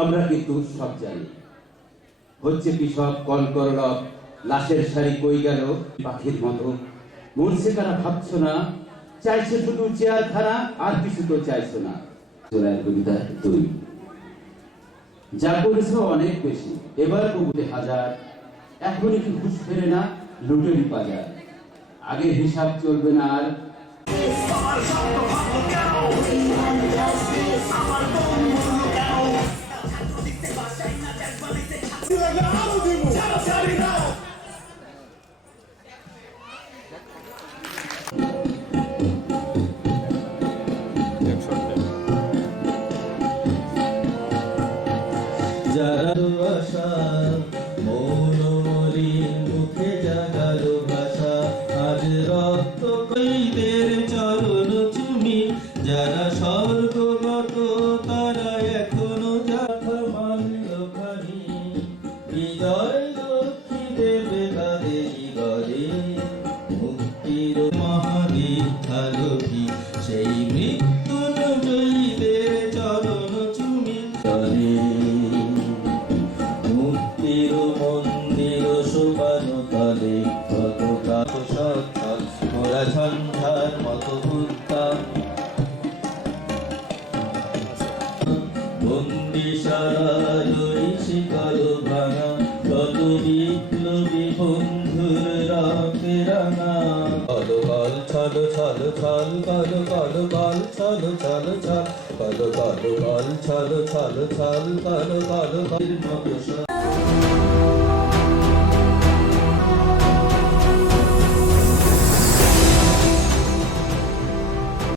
আমরা কিন্তু সব জানি। হচ্ছে কৃষক কলকরলক, লাশের শাড়ি কই গেল পাখির মতো। মরছে কারা ভাবছো না, চাইছে শুধু চেয়ারখানা, আর কিছু তো চাইছো না। জোড়ায় কবিতা তুই যা করেছ অনেক বেশি, এবার কবুতে হাজার। এখনই কি ঘুষ ফেরে না লুটেরই বাজার, আগে হিসাব চলবে না আর। জাগালো আশা মৌনমলিন মুখে জাগালো ভাষা, আজ রক্ত কইদের চরণ চুমি, যারা স্বর্গগত তারা এখনো যাথা মানল খানি। বিজয় লক্ষ্মী দেবে তাদের গলে, মুক্তির মহাদীক্ষা লক্ষ্মী সেই মৃত্যুঞ্জয়ীদের চরণ চুমি চলে। মুক্তির মন্দির শোভানো তলে কত কাঠ সচ্ছল মোরা ঝঞ্ঝার মতো উত্তাপ, বন্দিশালার শিকল ভাঙা কত বিপ্লবী বন্ধুর রক্তে রাঙা। কল কল ছল ছল ছল কল কল কল ছল ছল ছল কল কল কল ছল ছল ছল কল কল কল মতো